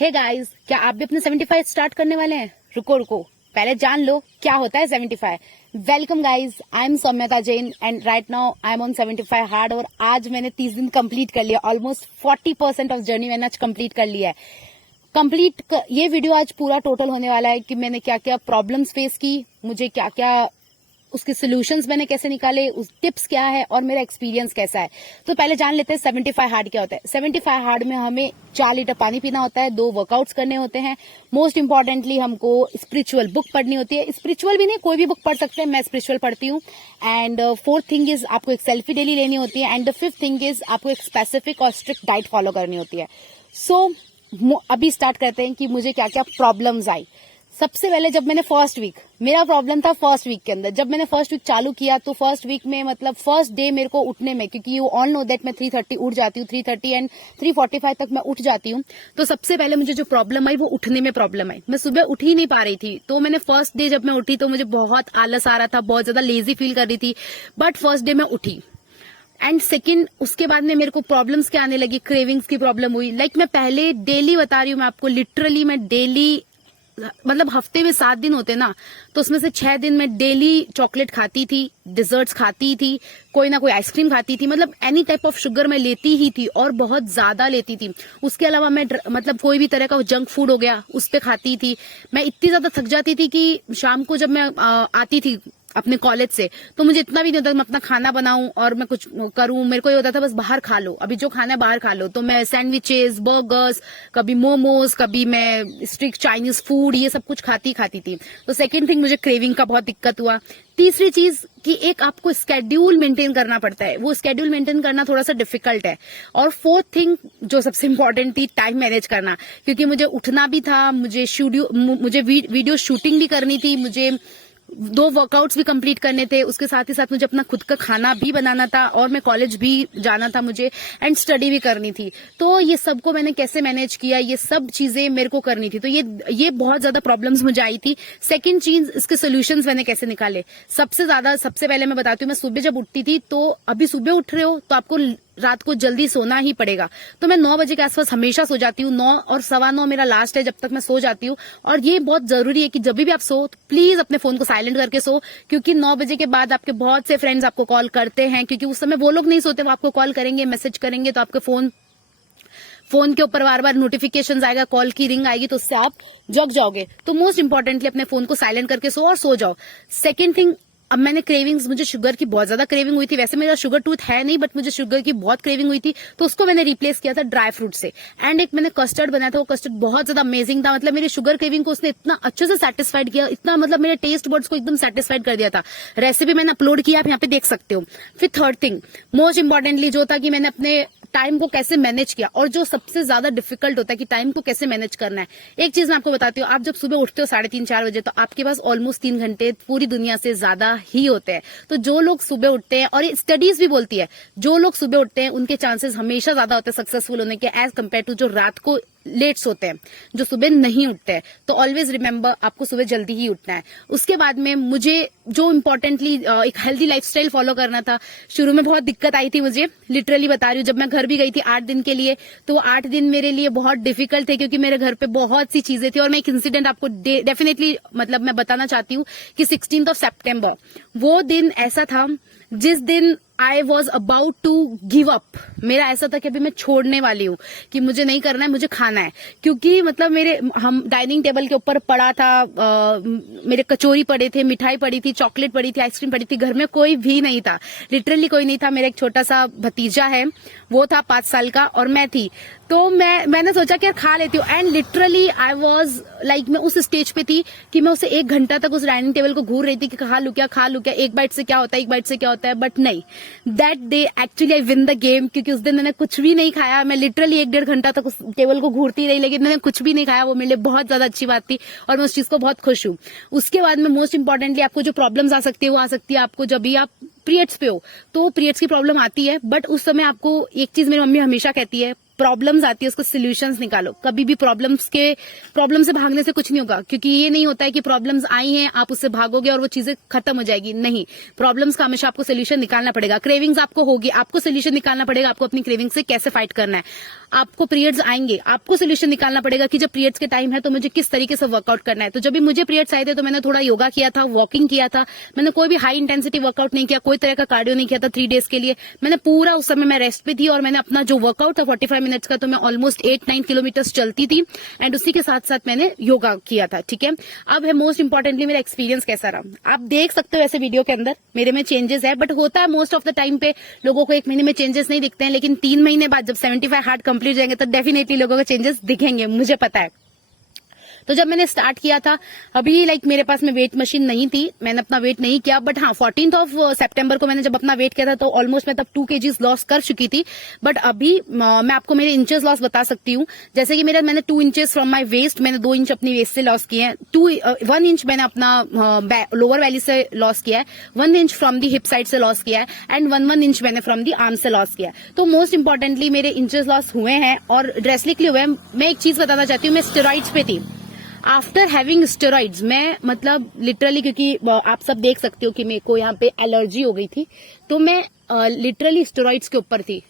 Hey guys, क्या आप भी अपने 75 स्टार्ट करने वाले हैं? रुको रुको, पहले जान लो क्या होता है 75। Welcome guys, I am Saumyata Jain and right now I am on 75 hard. और आज मैंने 30 दिन कंप्लीट कर लिया। ऑलमोस्ट 40% ऑफ जर्नी मैंने आज कंप्लीट कर लिया है। ये वीडियो आज पूरा टोटल होने वाला है कि मैंने क्या क्या प्रॉब्लम्स फेस की, मुझे क्या क्या उसके सोल्यूशंस मैंने कैसे निकाले, उस टिप्स क्या है और मेरा एक्सपीरियंस कैसा है। तो पहले जान लेते हैं 75 हार्ड क्या होता है। 75 हार्ड में हमें 4 लीटर पानी पीना होता है, 2 वर्कआउट्स करने होते हैं। मोस्ट इंपॉर्टेंटली हमको स्पिरिचुअल बुक पढ़नी होती है। स्पिरिचुअल भी नहीं, कोई भी बुक पढ़ सकते हैं, मैं स्पिरिचुअल पढ़ती हूँ। एंड फोर्थ थिंग इज आपको एक सेल्फी डेली लेनी होती है। And the fifth thing is आपको एक स्पेसिफिक और स्ट्रिक्ट डाइट फॉलो करनी होती है। सो अभी स्टार्ट करते हैं कि मुझे क्या क्या प्रॉब्लम्स आई। सबसे पहले जब मैंने मेरा प्रॉब्लम था फर्स्ट वीक के अंदर। जब मैंने फर्स्ट वीक चालू किया तो फर्स्ट वीक में मतलब फर्स्ट डे मेरे को उठने में, क्योंकि यू ऑल नो दैट मैं 3:30 उठ जाती हूँ, 3:30 एंड 3:45 तक मैं उठ जाती हूँ। तो सबसे पहले मुझे जो प्रॉब्लम आई वो उठने में प्रॉब्लम आई। मैं सुबह उठ ही नहीं पा रही थी। तो मैंने फर्स्ट डे जब मैं उठी तो मुझे बहुत आलस आ रहा था, बहुत ज्यादा लेजी फील कर रही थी। बट फर्स्ट डे मैं उठी एंड सेकंड उसके बाद में मेरे को प्रॉब्लम्स क्या आने लगी, क्रेविंग्स की प्रॉब्लम हुई। मैं पहले डेली बता रही हूँ मैं आपको, लिटरली मैं डेली मतलब हफ्ते में 7 दिन होते ना, तो उसमें से 6 दिन मैं डेली चॉकलेट खाती थी, डिजर्ट्स खाती थी, कोई ना कोई आइसक्रीम खाती थी। मतलब एनी टाइप ऑफ शुगर मैं लेती ही थी और बहुत ज्यादा लेती थी। उसके अलावा मैं मतलब कोई भी तरह का जंक फूड हो गया उस पे खाती थी। मैं इतनी ज्यादा थक जाती थी कि शाम को जब मैं आती थी अपने कॉलेज से तो मुझे इतना भी नहीं होता मैं अपना खाना बनाऊं और मैं कुछ करूं। मेरे को ये होता था बस बाहर खा लो, अभी जो खाना है बाहर खा लो। तो मैं सैंडविचेस, बर्गर्स, कभी मोमोज, कभी मैं स्ट्रीट चाइनीज फूड, ये सब कुछ खाती थी। तो सेकंड थिंग मुझे क्रेविंग का बहुत दिक्कत हुआ। तीसरी चीज कि एक आपको स्केड्यूल मेंटेन करना पड़ता है, वो स्केड्यूल मेंटेन करना थोड़ा सा डिफिकल्ट है। और फोर्थ थिंग जो सबसे इंपॉर्टेंट थी, टाइम मैनेज करना, क्योंकि मुझे उठना भी था, मुझे वीडियो शूटिंग भी करनी थी, मुझे 2 वर्कआउट्स भी कंप्लीट करने थे, उसके साथ ही साथ मुझे अपना खुद का खाना भी बनाना था और मैं कॉलेज भी जाना था मुझे, एंड स्टडी भी करनी थी। तो ये सबको मैंने कैसे मैनेज किया, ये सब चीजें मेरे को करनी थी। तो ये बहुत ज्यादा प्रॉब्लम्स मुझे आई थी। सेकंड चीज, इसके सोल्यूशंस मैंने कैसे निकाले। सबसे पहले मैं बताती हूँ, मैं सुबह जब उठती थी, तो अभी सुबह उठ रहे हो तो आपको रात को जल्दी सोना ही पड़ेगा। तो मैं 9 बजे के आसपास हमेशा सो जाती हूँ। 9 और 9:15 मेरा लास्ट है जब तक मैं सो जाती हूँ। और ये बहुत जरूरी है कि जब भी आप सो तो प्लीज अपने फोन को साइलेंट करके सो, क्योंकि 9 बजे के बाद आपके बहुत से फ्रेंड्स आपको कॉल करते हैं, क्योंकि उस समय वो लोग नहीं सोते, वो आपको कॉल करेंगे, मैसेज करेंगे, तो आपके फोन के ऊपर बार बार नोटिफिकेशन आएगा, कॉल की रिंग आएगी, तो उससे आप जग जाओगे। तो मोस्ट इंपॉर्टेंटली अपने फोन को साइलेंट करके सो और सो जाओ। सेकेंड थिंग, अब मैंने क्रेविंग्स, मुझे शुगर की बहुत ज्यादा क्रेविंग हुई थी। वैसे मेरा शुगर टूथ है नहीं, बट मुझे शुगर की बहुत क्रेविंग हुई थी, तो उसको मैंने रिप्लेस किया था ड्राई फ्रूट से। एंड एक मैंने कस्टर्ड बनाया था, वो कस्टर्ड बहुत ज्यादा अमेजिंग था। मतलब मेरी शुगर क्रेविंग को उसने इतना अच्छे से सेटिस्फाइड किया, इतना मतलब मेरे टेस्ट बर्ड्स को एकदम सेटिस्फाइड कर दिया था। रेसिपी मैंने अपलोड किया, आप यहाँ पे देख सकते हो। फिर थर्ड थिंग, मोस्ट इंपॉर्टेंटली जो था कि मैंने अपने टाइम को कैसे मैनेज किया, और जो सबसे ज्यादा डिफिकल्ट होता है कि टाइम को कैसे मैनेज करना है। एक चीज मैं आपको बताती हूँ, आप जब सुबह उठते हो 3:30-4 बजे, तो आपके पास ऑलमोस्ट 3 घंटे पूरी दुनिया से ज्यादा ही होते हैं। तो जो लोग सुबह उठते हैं, और ये स्टडीज भी बोलती है, जो लोग सुबह उठते हैं उनके चांसेस हमेशा ज्यादा होते हैं सक्सेसफुल होने के, एज कम्पेयर टू जो रात को लेट सोते हैं, जो सुबह नहीं उठते हैं। तो ऑलवेज रिमेंबर, आपको सुबह जल्दी ही उठना है। उसके बाद में मुझे जो इम्पोर्टेंटली एक हेल्दी लाइफस्टाइल फॉलो करना था। शुरू में बहुत दिक्कत आई थी मुझे, लिटरली बता रही हूँ। जब मैं घर भी गई थी 8 दिन के लिए, तो 8 दिन मेरे लिए बहुत डिफिकल्ट थे, क्योंकि मेरे घर पे बहुत सी चीजें थी। और मैं एक इंसिडेंट आपको डेफिनेटली मतलब मैं बताना चाहती हूँ कि 16 सितंबर वो दिन ऐसा था जिस दिन I was about to give up. मेरा ऐसा था कि अभी मैं छोड़ने वाली हूँ, कि मुझे नहीं करना है, मुझे खाना है। क्योंकि मतलब हम डाइनिंग टेबल के ऊपर पड़ा था, मेरे कचौरी पड़े थे, मिठाई पड़ी थी, चॉकलेट पड़ी थी, आइसक्रीम पड़ी थी। घर में कोई भी नहीं था, लिटरली कोई नहीं था। मेरा एक छोटा सा भतीजा है, वो था 5 साल का, और मैं थी। तो मैंने सोचा कि यार खा लेती हूँ। And literally I was like, मैं उस स्टेज पे थी कि मैं उसे 1 घंटा तक उस डाइनिंग टेबल को घूर रही थी कि खा लू क्या, एक बाइट से क्या होता है, एक बाइट से क्या होता है। बट नहीं, that day actually I win the game, क्योंकि उस दिन मैंने कुछ भी नहीं खाया। मैं लिटरली 1-1.5 घंटा तक उस टेबल को घूरती रही, लेकिन मैंने कुछ भी नहीं खाया। वो मेरे लिए बहुत ज्यादा अच्छी बात थी और मैं उस चीज को बहुत खुश हूँ। उसके बाद में मोस्ट इंपॉर्टेंटली, आपको जो प्रॉब्लम्स आ सकती है वो आ सकती है आपको जब भी आप पीरियड्स पे हो। तो पीरियड्स की प्रॉब्लम आती है, बट उस समय आपको एक चीज मेरी मम्मी हमेशा कहती है, प्रॉब्लम्स आती है उसको सोल्यूशंस निकालो। कभी भी प्रॉब्लम से भागने से कुछ नहीं होगा, क्योंकि ये नहीं होता है कि प्रॉब्लम्स आई हैं आप उससे भागोगे और वो चीजें खत्म हो जाएगी। नहीं, प्रॉब्लम्स का हमेशा आपको सोल्यूशन निकालना पड़ेगा। क्रेविंग्स आपको होगी, आपको सोल्यूशन निकालना पड़ेगा, आपको अपनी क्रेविंग से कैसे फाइट करना है। आपको पीरियड्स आएंगे, आपको सोल्यूशन निकालना पड़ेगा कि जब पीरियड्स के टाइम है तो मुझे किस तरीके से वर्कआउट करना है। तो जब भी मुझे पीरियड्स आए थे तो मैंने थोड़ा योगा किया था, वॉकिंग किया था, मैंने कोई भी हाई इंटेंसिटी वर्कआउट नहीं किया, कोई तरह का कार्डियो नहीं किया था 3 डेज के लिए। मैंने पूरा उस समय मैं रेस्ट पे थी और मैंने अपना जो वर्कआउट था 45 मिनट्स का, तो मैं ऑलमोस्ट 8-9 किलोमीटर चलती थी एंड उसी के साथ साथ मैंने योगा किया था। ठीक है, अब है मोस्ट इंपॉर्टेंटली मेरा एक्सपीरियंस कैसा रहा। आप देख सकते हो ऐसे वीडियो के अंदर मेरे में चेंजेस है, बट होता है मोस्ट ऑफ द टाइम पे लोगों को 1 महीने में चेंजेस नहीं दिखते हैं, लेकिन 3 महीने बाद जब 75 हार्ड कंप्लीट जाएंगे तो डेफिनेटली लोगों को चेंजेस दिखेंगे, मुझे पता है। तो जब मैंने स्टार्ट किया था, अभी लाइक मेरे पास में वेट मशीन नहीं थी, मैंने अपना वेट नहीं किया, बट हाँ 14 सितंबर को मैंने जब अपना वेट किया था तो ऑलमोस्ट मैं तब 2 kgs लॉस कर चुकी थी। बट अभी मैं आपको मेरे इंचेस लॉस बता सकती हूँ। जैसे कि मैंने 2 इंचेस फ्रॉम माई वेस्ट, मैंने 2 इंच अपनी वेस्ट से लॉस किए हैं, 1 इंच मैंने अपना लोअर वैली से लॉस किया है, 1 inch from the hip side से लॉस किया है एंड 1 इंच मैंने फ्रॉम दी आर्म से लॉस किया है। तो मोस्ट इंपॉर्टेंटली मेरे इंचेस लॉस हुए हैं और ड्रेस्टिकली हुए हैं। मैं एक चीज बताना चाहती हूँ, मैं स्टेरॉइड्स पे थी। आफ्टर हैविंग स्टेरॉइड्स मैं मतलब लिटरली, क्योंकि आप सब देख सकते हो कि मेरे को यहाँ पे एलर्जी हो गई थी, तो मैं लिटरली स्टेरॉइड्स के ऊपर थी।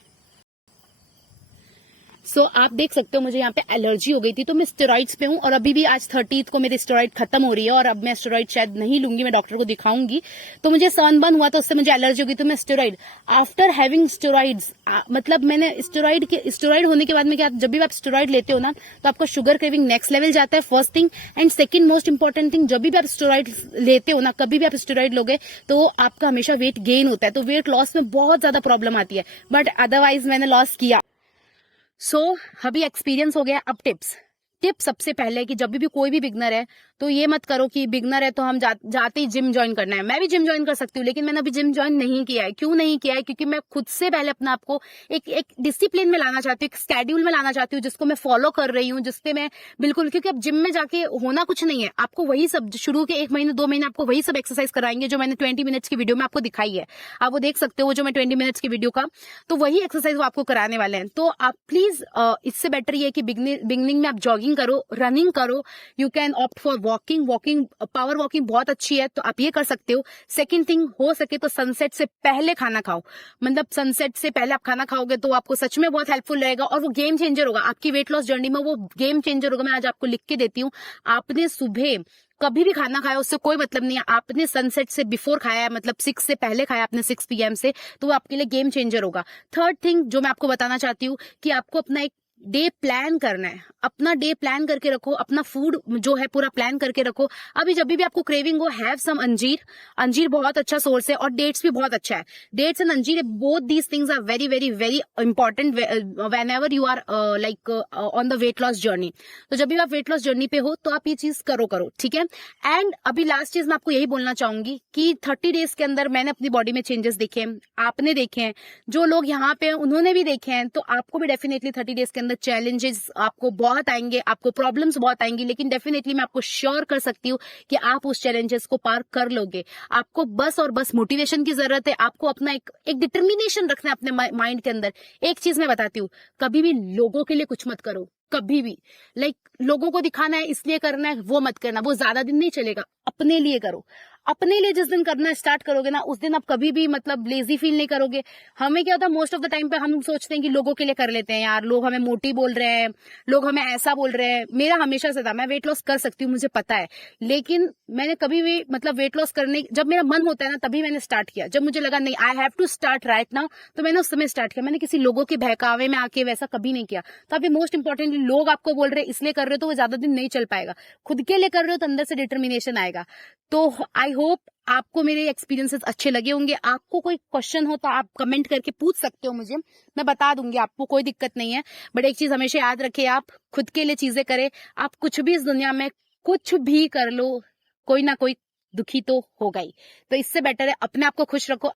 सो आप देख सकते हो मुझे यहाँ पे एलर्जी हो गई थी, तो मैं स्टेरॉइड्स पे हूँ और अभी भी आज 30 को मेरी स्टेरॉइड खत्म हो रही है और अब मैं स्टेरॉइड शायद नहीं लूंगी, मैं डॉक्टर को दिखाऊंगी। तो मुझे सनबर्न हुआ तो उससे मुझे एलर्जी हो गई, तो मैं स्टेरॉइड आफ्टर हैविंग स्टेरॉइड्स मतलब मैंने स्टेरॉइड होने के बाद में क्या, जब भी आप स्टेरॉइड लेते हो ना तो आपका शुगर क्रेविंग नेक्स्ट लेवल जाता है, first thing. And second most important thing, जब भी आप स्टेरॉइड लेते हो ना, कभी भी आप स्टेरॉइड लोगे तो आपका हमेशा वेट गेन होता है, तो वेट लॉस में बहुत ज्यादा प्रॉब्लम आती है, बट अदरवाइज मैंने लॉस किया। अभी एक्सपीरियंस हो गया। अब टिप सबसे पहले कि जब भी कोई भी बिगनर है तो ये मत करो कि बिगनर है तो हम जाते ही जिम ज्वाइन करना है। मैं भी जिम ज्वाइन कर सकती हूँ, लेकिन मैंने अभी जिम ज्वाइन नहीं किया है। क्यों नहीं किया है? क्योंकि मैं खुद से पहले अपने आप को एक डिसिप्लिन में लाना चाहती हूँ, एक स्केड्यूल में लाना चाहती हूँ जिसको मैं फॉलो कर रही हूँ, जिससे मैं बिल्कुल, क्योंकि अब जिम में जाके होना कुछ नहीं है, आपको वही सब शुरू के 1 महीने 2 महीने आपको वही सब एक्सरसाइज कराएंगे जो मैंने 20 मिनट्स की वीडियो में आपको दिखाई है। आप वो देख सकते हो जो मैं 20 मिनट्स की वीडियो का, तो वही एक्सरसाइज वो आपको कराने वाले हैं। तो आप प्लीज इससे बेटर ये है कि बिगनिंग में आप जॉगिंग करो, रनिंग करो, you can opt for walking, power walking बहुत अच्छी है, तो आप ये कर सकते हो। सेकंड थिंग, हो सके तो सनसेट से पहले खाना खाओ, मतलब सनसेट से पहले आप खाना खाओगे तो आपको सच में बहुत हेल्पफुल रहेगा और वो गेम चेंजर होगा आपकी वेट लॉस जर्नी में, वो गेम चेंजर होगा। मैं आज आपको लिख के देती हूँ, आपने सुबह कभी भी खाना खाया उससे कोई मतलब नहीं है, आपने सनसेट से बिफोर खाया है, मतलब 6 से पहले खाया आपने 6 PM से, तो वो आपके लिए गेम चेंजर होगा। थर्ड थिंग जो मैं आपको बताना चाहती हूँ कि आपको अपना एक डे प्लान करना है, अपना डे प्लान करके रखो, अपना फूड जो है पूरा प्लान करके रखो। अभी जब भी आपको क्रेविंग हो, हैव सम अंजीर बहुत अच्छा सोर्स है और डेट्स भी बहुत अच्छा है। डेट्स एंड अंजीर, both these things are very very very important whenever you are like on the weight loss journey. तो जब भी आप वेट लॉस जर्नी पे हो तो आप ये चीज करो, ठीक है। एंड अभी लास्ट चीज मैं आपको यही बोलना चाहूंगी कि 30 डेज के अंदर मैंने अपनी बॉडी में चेंजेस देखे हैं, आपने देखे हैं, जो लोग यहाँ पे उन्होंने भी देखे हैं, तो आपको भी डेफिनेटली 30 डेज के अंदर चैलेंजेस आपको बहुत आएंगे, आपको प्रॉब्लम्स बहुत आएंगी, लेकिन डेफिनेटली मैं आपको श्योर कर सकती हूँ कि आप उस चैलेंजेस को पार कर लोगे। आपको बस और बस मोटिवेशन की जरूरत है, आपको अपना एक डिटर्मिनेशन रखना है अपने माइंड के अंदर। एक चीज मैं बताती हूँ, कभी भी लोगों के लिए कुछ मत करो, कभी भी लाइक लोगों को दिखाना है इसलिए करना है, वो मत करना, वो ज्यादा दिन नहीं चलेगा। अपने लिए करो, अपने लिए जिस दिन करना स्टार्ट करोगे ना, उस दिन आप कभी भी मतलब लेजी फील नहीं करोगे। हमें क्या होता है, मोस्ट ऑफ द टाइम पे हम सोचते हैं कि लोगों के लिए कर लेते हैं, यार लोग हमें मोटी बोल रहे हैं, लोग हमें ऐसा बोल रहे हैं। मेरा हमेशा से था, मैं वेट लॉस कर सकती हूँ, मुझे पता है, लेकिन मैंने कभी भी मतलब वेट लॉस करने, जब मेरा मन होता है ना तभी मैंने स्टार्ट किया। जब मुझे लगा नहीं, I have to start right now, तो मैंने उस समय स्टार्ट किया। मैंने किसी लोगों के बहकावे में आके वैसा कभी नहीं किया। तो अभी मोस्ट इंपॉर्टेंटली, लोग आपको बोल रहे हैं इसलिए कर रहे हो तो वो ज्यादा दिन नहीं चल पाएगा। खुद के लिए कर रहे हो तो अंदर से डिटर्मिनेशन आएगा। तो आई होप आपको मेरे एक्सपीरियंसेस अच्छे लगे होंगे। आपको कोई क्वेश्चन हो तो आप कमेंट करके पूछ सकते हो मुझे, मैं बता दूंगी आपको, कोई दिक्कत नहीं है। बट एक चीज हमेशा याद रखिए, आप खुद के लिए चीजें करें। आप कुछ भी इस दुनिया में कुछ भी कर लो, कोई ना कोई दुखी तो होगा ही। तो इससे बेटर है अपने आप को खुश रखो,